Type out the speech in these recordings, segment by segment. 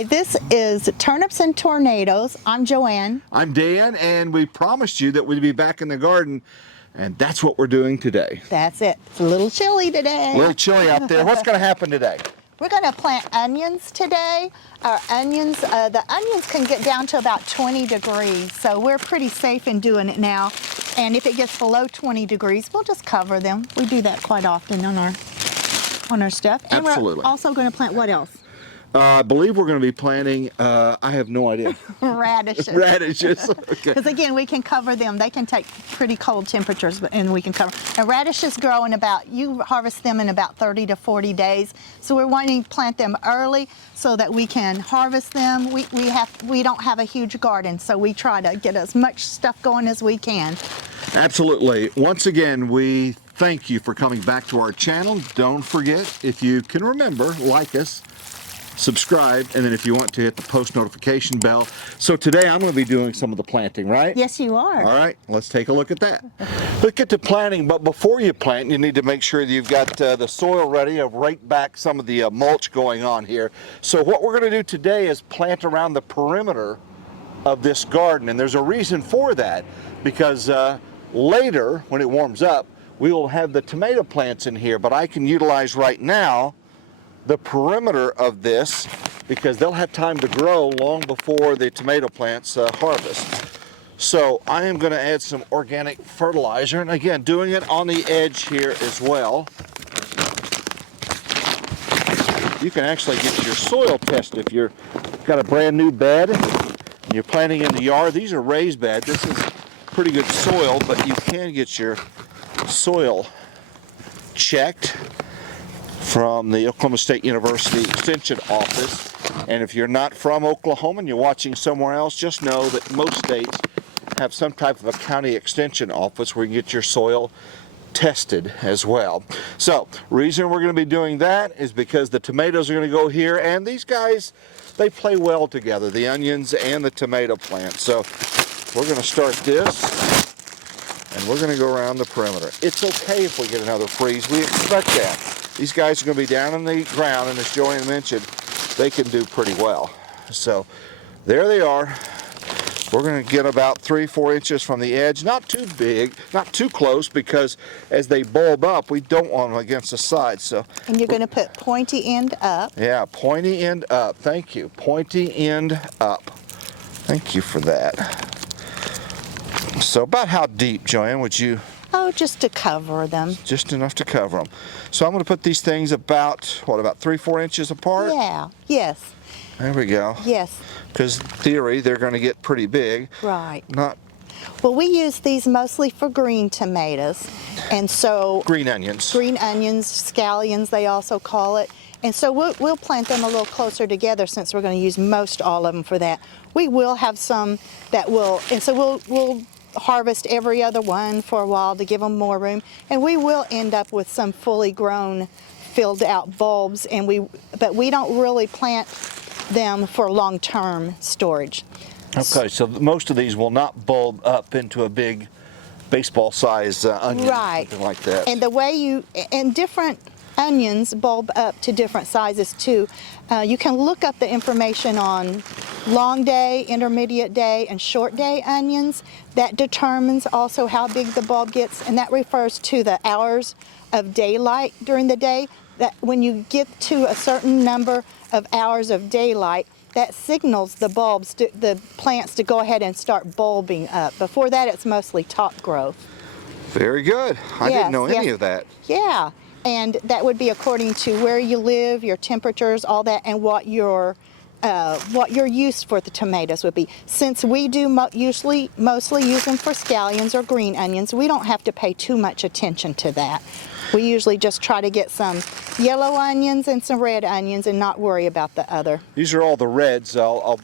Hi, this is Turnips and Tornadoes. I'm Joanne. I'm Dan, and we promised you that we'd be back in the garden, and that's what we're doing today. That's it. It's a little chilly today. A little chilly out there. What's going to happen today? We're going to plant onions today. Our onions, the onions can get down to about 20 degrees, so we're pretty safe in doing it now. And if it gets below 20 degrees, we'll just cover them. We do that quite often on our stuff. And Absolutely. We're also going to plant what else? I believe we're going to be planting, I have no idea. Radishes. Radishes. Okay. Because again, we can cover them. They can take pretty cold temperatures, and we can cover. And radishes grow in you harvest them in about 30 to 40 days. So we're wanting to plant them early so that we can harvest them. We don't have a huge garden, so we try to get as much stuff going as we can. Absolutely. Once again, we thank you for coming back to our channel. Don't forget, if you can remember, like us, subscribe, and then if you want to, hit the post notification bell. So today I'm going to be doing some of the planting, right? Yes, you are. All right, let's take a look at that. Let's get to planting, but before you plant, you need to make sure that you've got the soil ready. I've raked back some of the mulch going on here. So what we're going to do today is plant around the perimeter of this garden, and there's a reason for that, because later, when it warms up, we will have the tomato plants in here, but I can utilize right now the perimeter of this because they'll have time to grow long before the tomato plants harvest. So I am going to add some organic fertilizer, and again, doing it on the edge here as well. You can actually get your soil tested if you've got a brand new bed and you're planting in the yard. These are raised beds. This is pretty good soil, but you can get your soil checked from the Oklahoma State University Extension Office. And if you're not from Oklahoma and you're watching somewhere else, just know that most states have some type of a county extension office where you can get your soil tested as well. So, reason we're going to be doing that is because the tomatoes are going to go here, and these guys, they play well together, the onions and the tomato plants. So, we're going to start this, and we're going to go around the perimeter. It's okay if we get another freeze. We expect that. These guys are going to be down in the ground, and as Joanne mentioned, they can do pretty well. So there they are. We're going to get about 3-4 inches from the edge. Not too big, not too close, because as they bulb up, we don't want them against the side. So. And you're going to put pointy end up. Yeah, pointy end up. Thank you. Pointy end up. Thank you for that. So about how deep, Joanne, would you? Oh, just to cover them. Just enough to cover them. So I'm going to put these things about 3-4 inches apart? Yeah, yes. There we go. Yes. Because in theory, they're going to get pretty big. Right. Not. Well, we use these mostly for green tomatoes, and so. Green onions. Green onions, scallions, they also call it. And so we'll plant them a little closer together since we're going to use most all of them for that. We will have some that will, and so we'll harvest every other one for a while to give them more room, and we will end up with some fully grown filled out bulbs, but we don't really plant them for long-term storage. Okay, so most of these will not bulb up into a big baseball size onion, right, something like that. And the way different onions bulb up to different sizes too. You can look up the information on long day, intermediate day, and short day onions. That determines also how big the bulb gets, and that refers to the hours of daylight during the day. That when you get to a certain number of hours of daylight, that signals the plants to go ahead and start bulbing up. Before that, it's mostly top growth. Very good. I didn't know any of that. Yeah. And that would be according to where you live, your temperatures, all that, and what your use for the tomatoes would be. Since we do mostly use them for scallions or green onions, we don't have to pay too much attention to that. We usually just try to get some yellow onions and some red onions and not worry about the other. These are all the reds. I'll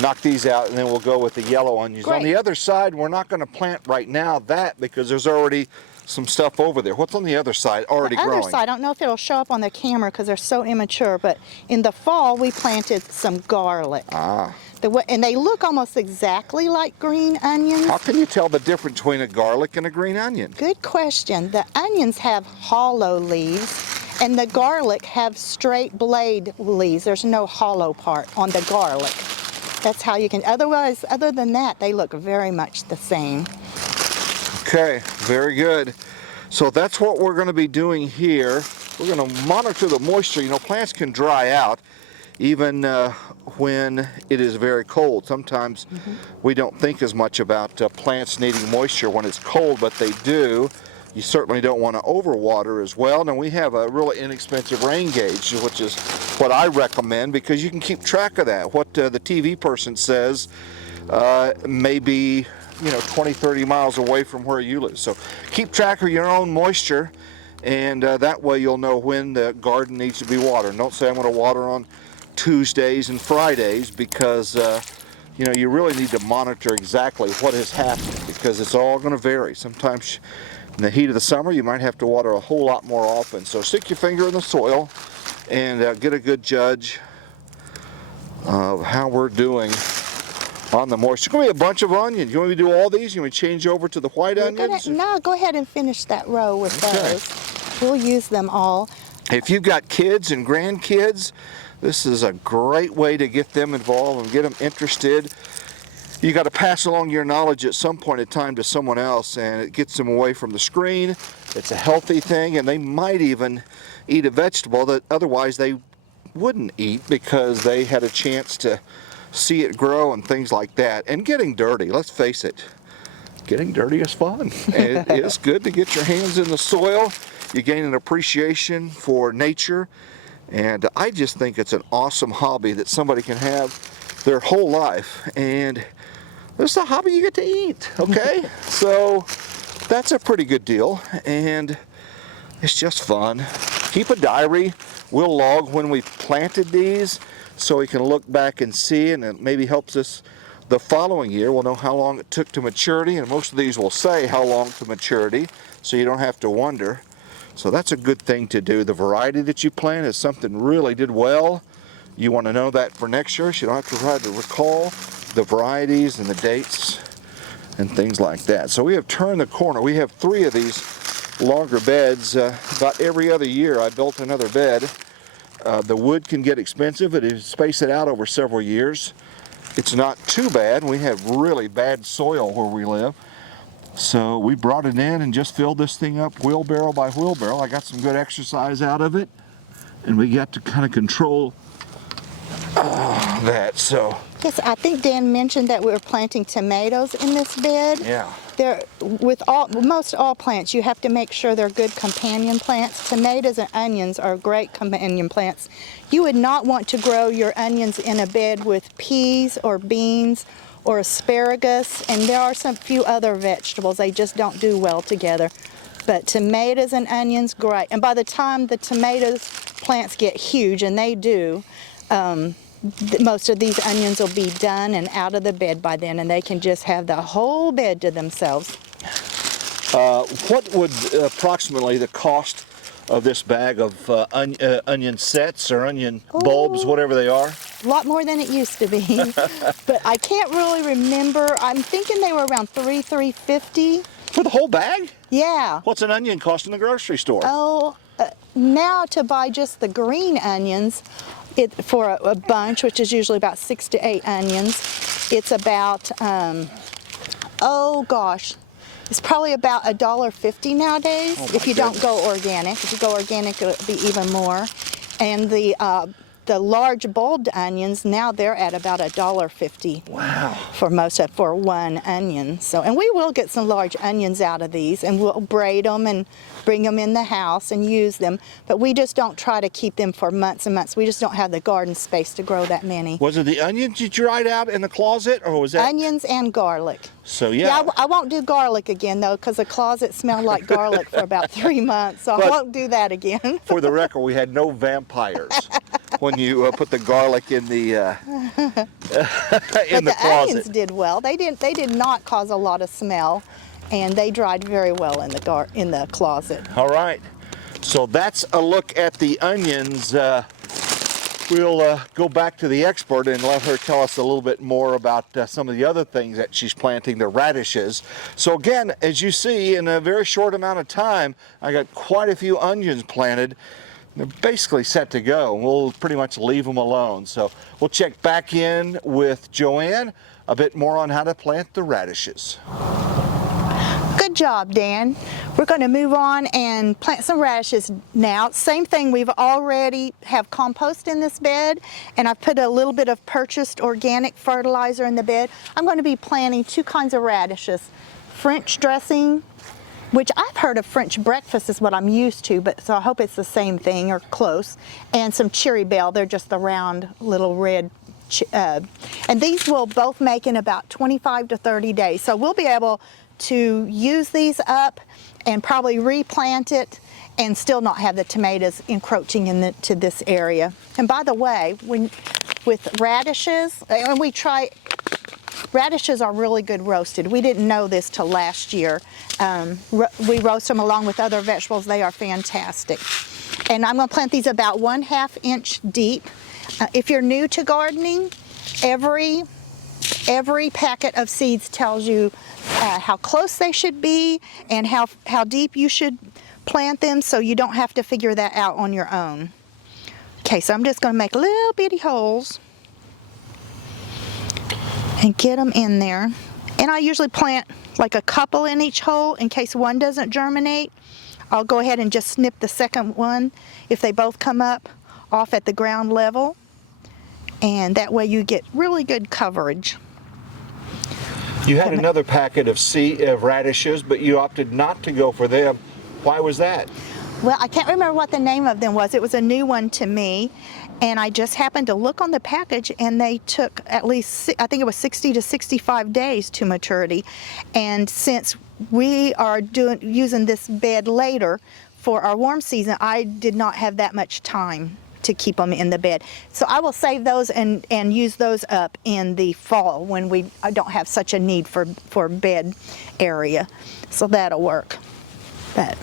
knock these out, and then we'll go with the yellow onions. Great. On the other side, we're not going to plant right now because there's already some stuff over there. What's on the other side already growing? The other side, I don't know if it'll show up on the camera because they're so immature, but in the fall we planted some garlic. Ah. And they look almost exactly like green onions. How can you tell the difference between a garlic and a green onion? Good question. The onions have hollow leaves, And the garlic have straight blade leaves. There's no hollow part on the garlic. That's how you can, otherwise, other than that, they look very much the same. Okay, very good. So that's what we're going to be doing here. We're going to monitor the moisture. You know, plants can dry out even when it is very cold. Sometimes we don't think as much about plants needing moisture when it's cold, but they do. You certainly don't want to overwater as well. Now we have a really inexpensive rain gauge, which is what I recommend because you can keep track of that. What the TV person says may be, you know, 20, 30 miles away from where you live. So keep track of your own moisture, and that way you'll know when the garden needs to be watered. And don't say I'm going to water on Tuesdays and Fridays because you know, you really need to monitor exactly what is happening because it's all going to vary. Sometimes in the heat of the summer you might have to water a whole lot more often. So stick your finger in the soil and get a good judge of how we're doing on the moisture. There's going to be a bunch of onions. You want me to do all these? You want me to change over to the white onions? No, go ahead and finish that row with those. We'll use them all. If you've got kids and grandkids, this is a great way to get them involved and get them interested. You got to pass along your knowledge at some point in time to someone else, and it gets them away from the screen. It's a healthy thing, and they might even eat a vegetable that otherwise they wouldn't eat because they had a chance to see it grow and things like that. And getting dirty, let's face it, getting dirty is fun. It's good to get your hands in the soil. You gain an appreciation for nature, and I just think it's an awesome hobby that somebody can have their whole life, and this is a hobby you get to eat, okay? So that's a pretty good deal, and it's just fun. Keep a diary. We'll log when we planted these so we can look back and see, and it maybe helps us the following year. We'll know how long it took to maturity, and most of these will say how long to maturity, so you don't have to wonder. So that's a good thing to do. The variety that you plant is something really did well. You want to know that for next year, so you don't have to try to recall the varieties and the dates and things like that. So we have turned the corner. We have 3 of these longer beds. About every other year I built another bed. The wood can get expensive, but if you space it out over several years, it's not too bad. We have really bad soil where we live. So we brought it in and just filled this thing up wheelbarrow by wheelbarrow. I got some good exercise out of it, and we got to kind of control that. So Yes, I think Dan mentioned that we were planting tomatoes in this bed. yeah. They're, with most all plants, you have to make sure they're good companion plants. Tomatoes and onions are great companion plants. You would not want to grow your onions in a bed with peas or beans or asparagus, and there are some few other vegetables. They just don't do well together. But tomatoes and onions, great. And by the time the tomatoes plants get huge, and they do, most of these onions will be done and out of the bed by then, and they can just have the whole bed to themselves. What would approximately the cost of this bag of onion sets or onion bulbs, whatever they are? A lot more than it used to be. But I can't really remember. I'm thinking they were around $3.50. For the whole bag? Yeah. What's an onion cost in the grocery store? Oh, now to buy just the green onions, for a bunch, which is usually about 6 to 8 onions, it's about, oh gosh, it's probably about $1.50 nowadays if you don't go organic. If you go organic, it'll be even more. And the large bulbed onions, now they're at about $1.50. Wow. For one onion. So, and we will get some large onions out of these, and we'll braid them and bring them in the house and use them. But we just don't try to keep them for months and months. We just don't have the garden space to grow that many. Was it the onions you dried out in the closet, or was that? Onions and garlic. So yeah. I won't do garlic again though, because the closet smelled like garlic for about 3 months. So I won't do that again. For the record, we had no vampires when you put the garlic in the in the closet. Onions did well. They did not cause a lot of smell, and they dried very well in the closet. All right. So that's a look at the onions. We'll go back to the expert and let her tell us a little bit more about some of the other things that she's planting, the radishes. So again, as you see, in a very short amount of time, I got quite a few onions planted. they're basically set to go. We'll pretty much leave them alone. So we'll check back in with Joanne a bit more on how to plant the radishes. Good job, Dan. We're going to move on and plant some radishes now. Same thing, we've already have compost in this bed, and I've put a little bit of purchased organic fertilizer in the bed. I'm going to be planting two kinds of radishes. French dressing, which I've heard of French breakfast is what I'm used to, but so I hope it's the same thing or close. And some cherry bell, they're just the round little red. And these will both make in about 25 to 30 days. So we'll be able to use these up and probably replant it and still not have the tomatoes encroaching into this area. And by the way, with radishes, and radishes are really good roasted. We didn't know this till last year. We roast them along with other vegetables. They are fantastic. And I'm going to plant these about 1/2 inch deep. If you're new to gardening, every packet of seeds tells you how close they should be and how deep you should plant them, so you don't have to figure that out on your own. Okay, so I'm just going to make little bitty holes and get them in there. And I usually plant like a couple in each hole in case one doesn't germinate. I'll go ahead and just snip the second one if they both come up off at the ground level, and that way you get really good coverage. You had another packet of radishes, but you opted not to go for them. Why was that? Well, I can't remember what the name of them was. It was a new one to me, and I just happened to look on the package, and they took at least, I think it was 60 to 65 days to maturity. And since we are using this bed later for our warm season, I did not have that much time to keep them in the bed. So I will save those and use those up in the fall when I don't have such a need for bed area. So that'll work. But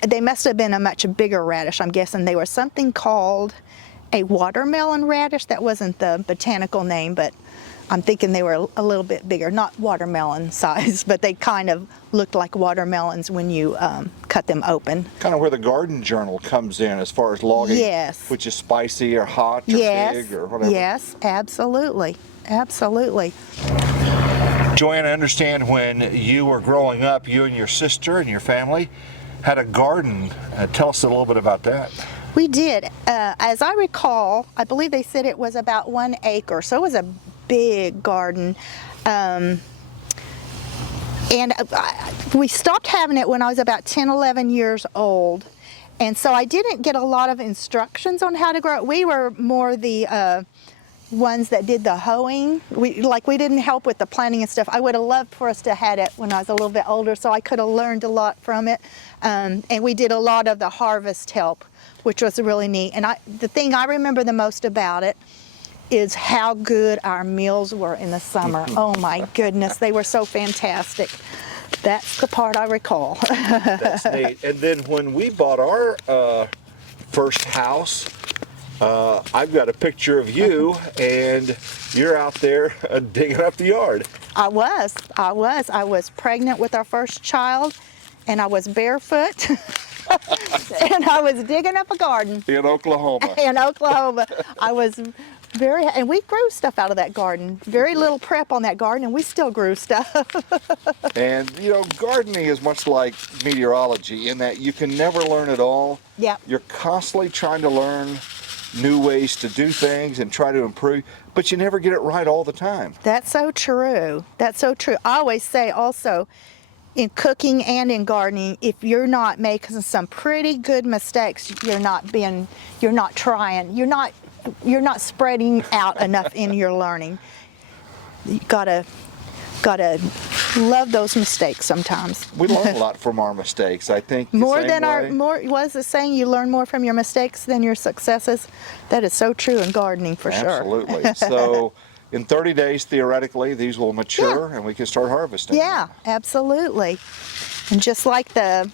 they must have been a much bigger radish. I'm guessing they were something called a watermelon radish. That wasn't the botanical name, but I'm thinking they were a little bit bigger. Not watermelon size, but they kind of looked like watermelons when you cut them open. Kind of where the garden journal comes in as far as logging. Yes. Which is spicy or hot or big or whatever. Yes, absolutely. Absolutely. Joanne, I understand when you were growing up, you and your sister and your family had a garden. Tell us a little bit about that. We did. As I recall, I believe they said it was about 1 acre, so it was a big garden. And we stopped having it when I was about 10, 11 years old. And so I didn't get a lot of instructions on how to grow it. We were more the ones that did the hoeing. We didn't help with the planting and stuff. I would have loved for us to have had it when I was a little bit older, so I could have learned a lot from it. And we did a lot of the harvest help, which was really neat. And the thing I remember the most about it is how good our meals were in the summer. Oh my goodness, they were so fantastic. That's the part I recall. That's neat. And then when we bought our first house, I've got a picture of you, and you're out there digging up the yard. I was pregnant with our first child, and I was barefoot, and I was digging up a garden. In Oklahoma. In Oklahoma. And we grew stuff out of that garden. Very little prep on that garden, and we still grew stuff. And, gardening is much like meteorology in that you can never learn it all. Yeah. You're constantly trying to learn new ways to do things and try to improve, but you never get it right all the time. That's so true. That's so true. I always say also, in cooking and in gardening, if you're not making some pretty good mistakes, you're not trying, you're not spreading out enough in your learning. You gotta love those mistakes sometimes. We learn a lot from our mistakes, I think. Was the saying, you learn more from your mistakes than your successes? That is so true in gardening for sure. Absolutely. So in 30 days, theoretically, these will mature and we can start harvesting. Yeah, absolutely. And just like the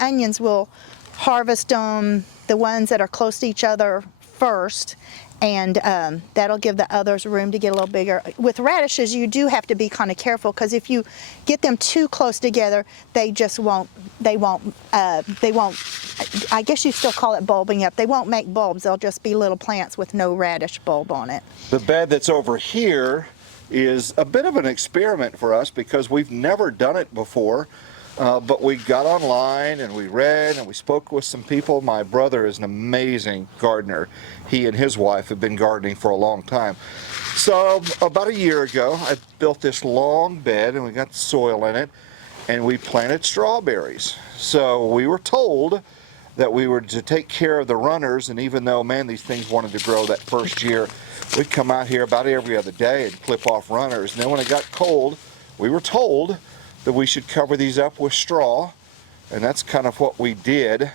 onions, we'll harvest them, the ones that are close to each other first, and that'll give the others room to get a little bigger. With radishes, you do have to be kind of careful, because if you get them too close together, they just won't. They won't. I guess you still call it bulbing up. They won't make bulbs. They'll just be little plants with no radish bulb on it. The bed that's over here is a bit of an experiment for us because we've never done it before. But we got online and we read and we spoke with some people. My brother is an amazing gardener. He and his wife have been gardening for a long time. So about a year ago, I built this long bed and we got soil in it and we planted strawberries. So we were told that we were to take care of the runners, and even though, man, these things wanted to grow that first year, we'd come out here about every other day and clip off runners. And then when it got cold, we were told that we should cover these up with straw, and that's kind of what we did.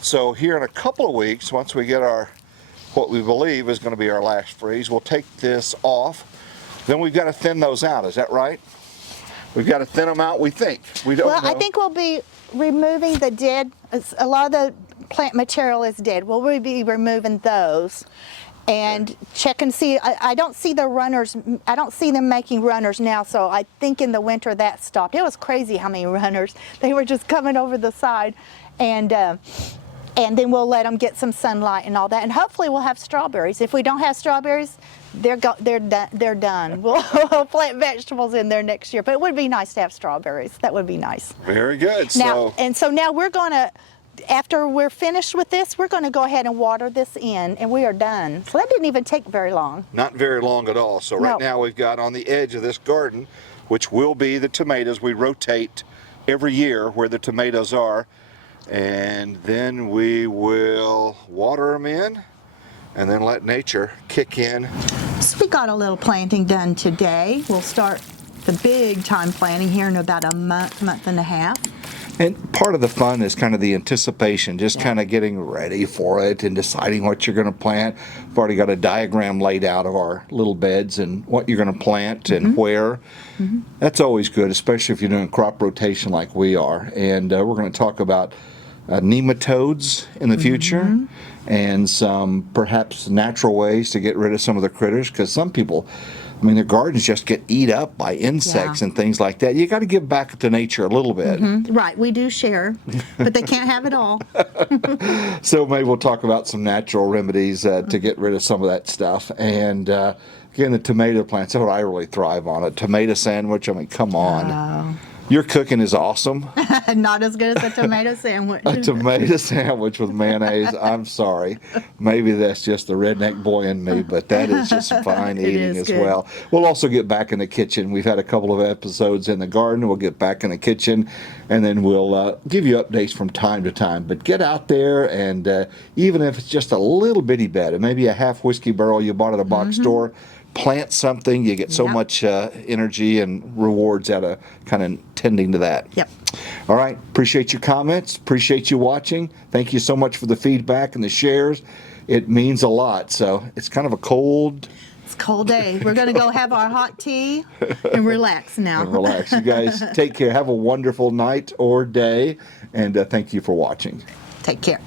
So here in a couple of weeks, once we get our, what we believe is going to be our last freeze, we'll take this off. Then we've got to thin those out, is that right? We've got to thin them out, we think. We don't know. Well, I think we'll be removing the dead, a lot of the plant material is dead. We'll be removing those and check and see. I don't see the runners, I don't see them making runners now, so I think in the winter that stopped. It was crazy how many runners. They were just coming over the side, and then we'll let them get some sunlight and all that, and hopefully we'll have strawberries. If we don't have strawberries, they're done. We'll plant vegetables in there next year, but it would be nice to have strawberries. That would be nice. Very good. Now, so now we're going to, after we're finished with this, we're going to go ahead and water this in, and we are done. So that didn't even take very long. Not very long at all. So right now we've got on the edge of this garden, which will be the tomatoes. We rotate every year where the tomatoes are, and then we will water them in and then let nature kick in. So we got a little planting done today. We'll start the big time planting here in about a month and a half. And part of the fun is kind of the anticipation, just kind of getting ready for it and deciding what you're going to plant. We've already got a diagram laid out of our little beds and what you're going to plant and where. That's always good, especially if you're doing crop rotation like we are. And we're going to talk about nematodes in the future and some perhaps natural ways to get rid of some of the critters, because some people, I mean, their gardens just get eat up by insects and things like that. You got to give back to nature a little bit. Right, we do share, but they can't have it all. So maybe we'll talk about some natural remedies to get rid of some of that stuff. And again, the tomato plants, that's what I really thrive on. A tomato sandwich, I mean, come on. Your cooking is awesome. Not as good as a tomato sandwich. A tomato sandwich with mayonnaise, I'm sorry. Maybe that's just the redneck boy in me, but that is just fine eating as well. We'll also get back in the kitchen. We've had a couple of episodes in the garden. We'll get back in the kitchen, and then we'll give you updates from time to time. But get out there, and even if it's just a little bitty bed, maybe a half whiskey barrel you bought at a box store, plant something. You get so much energy and rewards out of kind of tending to that. All right. Appreciate your comments. Appreciate you watching. Thank you so much for the feedback and the shares. It means a lot. So it's kind of a cold. It's a cold day. We're going to go have our hot tea and relax now. And relax. You guys take care. Have a wonderful night or day. And thank you for watching. Take care.